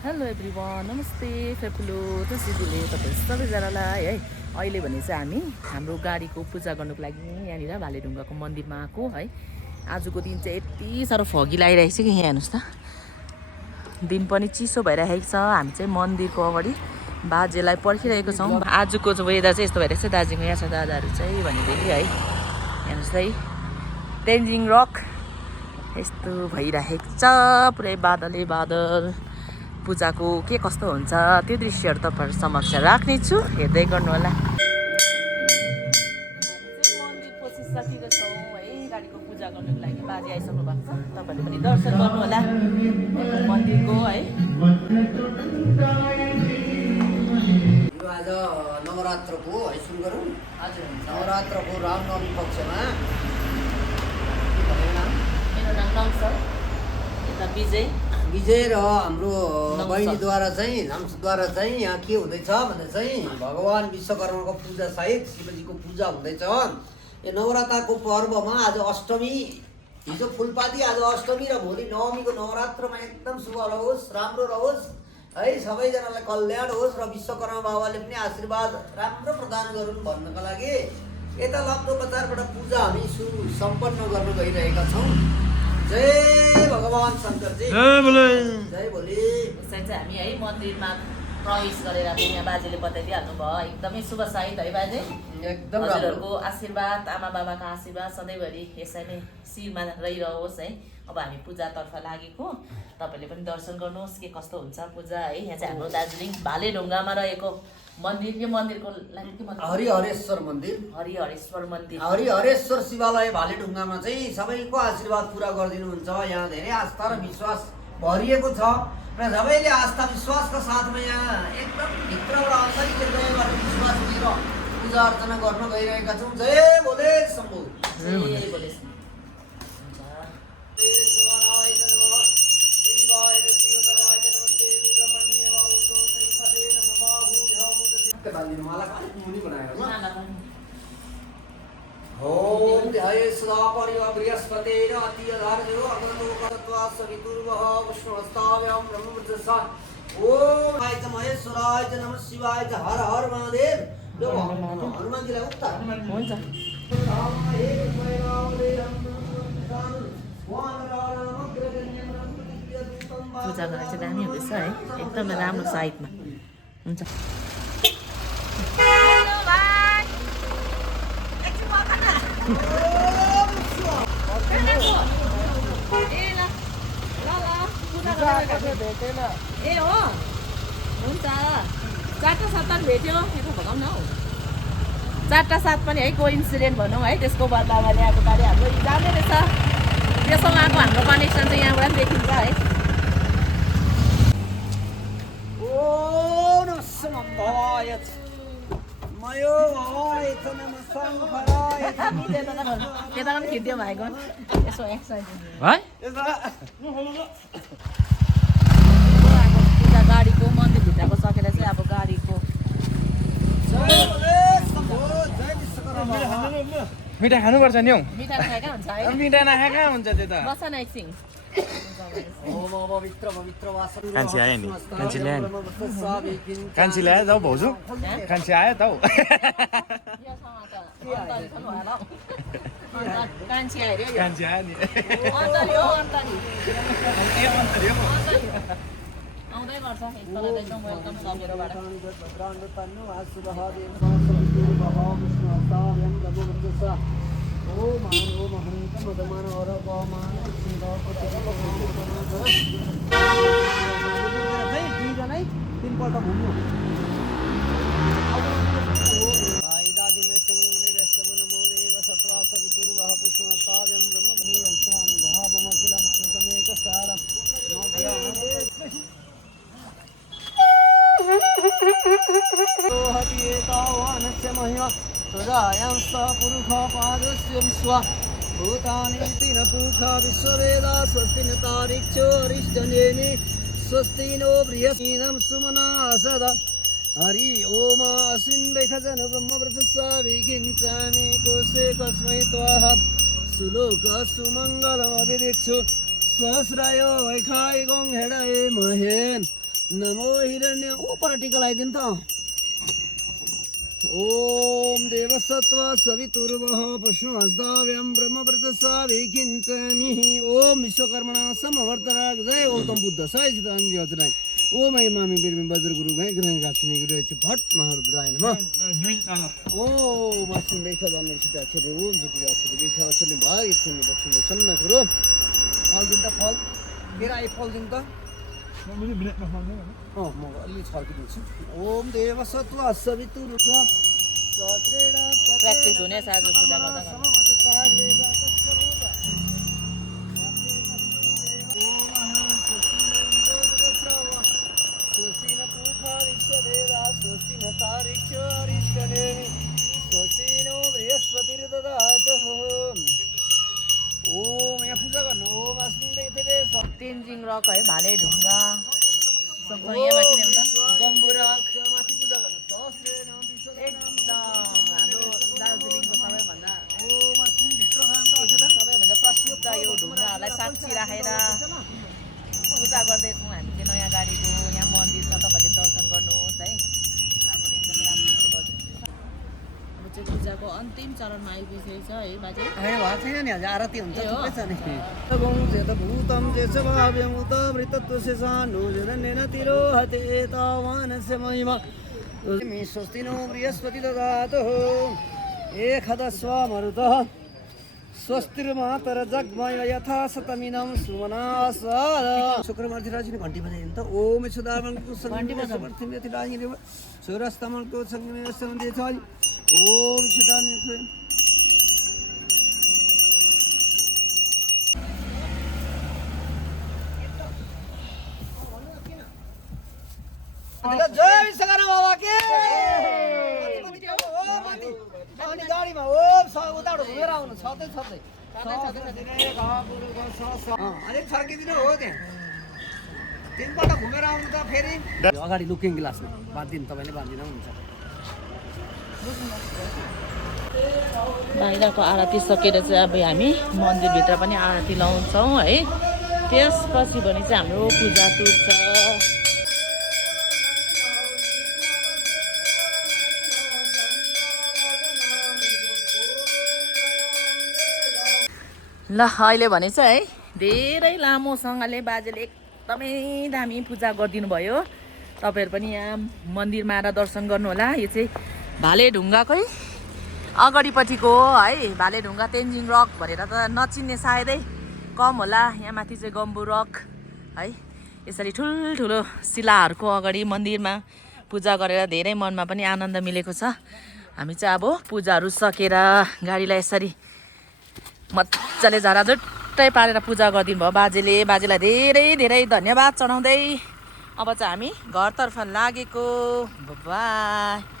Hello everyone, नमस्ते फेफुलो दिदीले तपाईँ सबैजनालाई है। अहिले भने चाहिँ हामी हाम्रो गाडीको पूजा गर्नुको लागि यहाँनिर भालेढुङ्गाको मन्दिरमा आएको है। आजको दिन चाहिँ यति साह्रो फगी लागिरहेको छ कि यहाँ हेर्नुहोस् त, दिन पनि चिसो भइरहेको छ। हामी चाहिँ मन्दिरको अगाडि बाजेलाई पर्खिरहेको छौँ। आजको चाहिँ वेदर चाहिँ यस्तो भइरहेको छ। दार्जिलिङ यहाँ छ दादाहरू चाहिँ भनेदेखि है, हेर्नुहोस् है, तेन्जिङ रक यस्तो भइरहेको छ, पुरै बादलै बादल। पूजाको के कस्तो हुन्छ त्यो दृश्यहरू तपाईँहरू समक्ष राख्नेछु, हेर्दै गर्नु होला। मन्दिर पसिसकेको छौँ है, गाडीको पूजा गर्नुको लागि बाजे आइसक्नु भएको छ। तपाईँहरूले पनि दर्शन गर्नु होला मन्दिरको है। यो आज नवरात्रको है सुरु गरौँ। हजुर, नवरात्रको रामनवमी पक्षमा मेरो नाम नम्सर, यता विजय र हाम्रो बहिनीद्वारा चाहिँ नम्सद्वारा चाहिँ यहाँ के हुँदैछ भन्दा चाहिँ भगवान् विश्वकर्माको पूजा सहित शिवजीको पूजा हुँदैछ। यो नवरात्रको पर्वमा आज अष्टमी, हिजो फुलपाती, आज अष्टमी र भोलि नवमीको नवरात्रमा एकदम शुभ रहोस्, राम्रो रहोस् है, सबैजनालाई कल्याण होस् र विश्वकर्मा बाबाले पनि आशीर्वाद राम्रो प्रदान गरून् भन्नका लागि यता लप्चो बजारबाट पूजा हामी सम्पन्न गर्न गइरहेका छौँ। जय भगवान शङ्करजी, जय भोले। यसरी चाहिँ हामी है मन्दिरमा प्रवेश गरेर पनि यहाँ बाजेले बताइदिइहाल्नु भयो, एकदमै शुभ साहित है बाजे। एकदम हजुरहरूको आशीर्वाद, आमा बाबाको आशीर्वाद सधैँभरि यसै नै शिरमा रहिरहोस् है। अब हामी पूजातर्फ लागेको, तपाईँले पनि दर्शन गर्नुहोस् के कस्तो हुन्छ पूजा है। यहाँ चाहिँ हाम्रो दार्जिलिङ भालेढुङ्गामा रहेको मन्दिर, यो मन्दिरको लागि के मन्दिर? हरिहरेश्वर मन्दिर, हरिहरेश्वर मन्दिर, हरिहरेश्वर शिवालय भालेढुङ्गामा चाहिँ सबैको आशीर्वाद पुरा गरिदिनुहुन्छ। यहाँ धेरै आस्था र विश्वास भरिएको छ र सबैले आस्था विश्वासका साथमा यहाँ एकदम भित्रबाट आन्तरिक हृदयबाट विश्वास लिएर पूजा अर्चना गर्न गइरहेका छौँ। जय भोले शम्भु, जय भोले। ओम ध्याये सदा परिवा बृहस्पतेन अतियधार्यो अगतो करत्वा सवितुर्वः विष्णुहस्ताभ्यां ब्रह्मवृद्धसा। ओम आय च महेश्वराय च नमः शिवाय च हर हर महादेव। यो हनुमानजीलाई उक्ता हुन्छ। पूजा गरेर चाहिँ दामी हुँदैछ है, एकदमै राम्रो साइडमा हुन्छ। ए हो, हुन्छ। 4-7 भेट्यो, यता भगाउन हौ। 4-7 पनि है, को इन्सिडेन्ट भनौँ है, त्यसको बदलामा ल्याएको गाडी हाम्रो जाँदै रहेछ। त्यससँग आएको हाम्रो कनेक्सन चाहिँ यहाँबाट पनि देखिन्छ है। त्यता पनि खिच्यो भाइको यसो एक्साइट है। पूजा गाडीको मन्दिरभित्रको सकेर चाहिँ अब गाडीको मिठाई खानुपर्छ नि हौ। मिठा खाएका हुन्छ है, मिठाई नखाए कहाँ हुन्छ त्यो त। बस न एकछिन। कान्छी आयो नि, कान्छी ल्यायो नि, कान्छी ल्यायो त हौ भाउजू, कान्छी आयो त हौ। कान्छी आयो रे, कान्छी आयो नि, अन्तरी हो, अन्तरी आउँदै गर्छ। एकदमै एकदम वेलकम छ मेरोबाट। तिनपल्ट घुम्नु विश्ववेदा स्वस्ति न तारिक्षो अरिष्टनेमि स्वस्ति नो बृहस्पतिं सुमना सदा। हरि ओम अस्मिन् वैखजन ब्रह्मवृतस्व विकिञ्चामि कोशे कस्मै त्वः सुलोक सुमङ्गलमभिदिक्षु स्वश्रयो वैखायिगं हेडये महेन् नमो हिरण्य ओ पर टिका लगाइदिनु त ओम देवसत्व सवितुर्वः पशुहस्ताव्यं ब्रह्मवर्चसा विकिञ्चमि ओम विश्वकर्मणा समवर्तराग जय गौतम बुद्ध सय चितांगी अजराय ओम ऐ मामी बिरबिम वज्र गुरु भय ग्रहण गाछने गुरु छ फट महारुद्राय नमः ओ बसन देखा जाने छिटा छिटे ओम जिति अछिटे देखा अछिटे भाइ छिने बसन बसन गुरु फल दिन त फल मेरा आई फल दिन त म अलि छर्किदिन्छु ओम देवसत्व सवितुर्वः प्र्याक्टिस हुने आज पूजा गर्दा स्वस्ति न पूषा विश्ववेदा स्वस्ति न तारिक्ष अरिष्टनेमि स्वस्ति नो बृहस्पतिर्दधातु ओम यहाँ पूजा गर्नु ओम अस्मिन् तेन्जिङ रक है भाले ढुङ्गा यहाँ माथि नै हुन्छ गम्बु रक माथि पूजा गर्नु एकदम हाम्रो दार्जिलिङको सबैभन्दा सबैभन्दा प्रसिद्ध यो ढुङ्गाहरूलाई साक्षी राखेर पूजा गर्दैछौँ हामी चाहिँ नयाँ गाडीको यहाँ मन्दिर छ तपाईँहरूले दर्शन गर्नुहोस् है एकदमै राम्रोसँग गरिदिनुहुन्छ अब चाहिँ पूजाको अन्तिम चरणमा आइपुगेको छ है बाजे होइन भएको छैन नि हजुर आरती हुन्छ थुप्रै छ नि भूतं चेतभाव्यमुत मृतत्वशेषानु जरण्येन तिरोहते तावानस्य महिमा स्वस्ति नो बृहस्पति ददातु एकदस्वामरुतः स्वस्तिर्मातर जग्मय यथा शतमिनं सुमनास शुक्रमार्थिराजिनी घण्टी बजाइदिनु त ओम सुदामनको संगमर्थि राजिनी सूर्यस्तमनको संगमे सन्देश ओम सुदामको जय विश्वकर्मा बाबा के अनि गाडीमा ओम उताबाट घुमेर आउनु छँदै अलिक फर्किदिनु हो त्यहाँ तिनपल्ट घुमेर आउनु त फेरि अगाडि लुकिङ ग्लासमा बाँधिदिनु तपाईँले बाँधिदिनु हुन्छ बाहिरको आरती सकेर चाहिँ अब हामी मन्दिरभित्र पनि आरती लाउँछौँ है त्यसपछि भने चाहिँ हाम्रो पूजा तुर्छ ल अहिले भने चाहिँ है धेरै लामोसँगले बाजेले एकदमै दामी पूजा गरिदिनु भयो तपाईँहरू पनि यहाँ मन्दिरमा आएर दर्शन गर्नुहोला यो चाहिँ भाले ढुङ्गाकै अगाडिपट्टिको है भाले ढुङ्गा तेन्जिङ रक भनेर त नचिन्ने सायदै कम होला यहाँ माथि चाहिँ गम्बु रक है यसरी ठुल्ठुलो शिलाहरूको अगाडि मन्दिरमा पूजा गरेर धेरै मनमा पनि आनन्द मिलेको छ हामी चाहिँ अब पूजाहरू सकेर गाडीलाई यसरी मजाले झराझुट्टै पारेर पूजा गरिदिनु भयो बाजेलाई धेरै धेरै धन्यवाद चढाउँदै अब चाहिँ हामी घरतर्फ लागेको बाई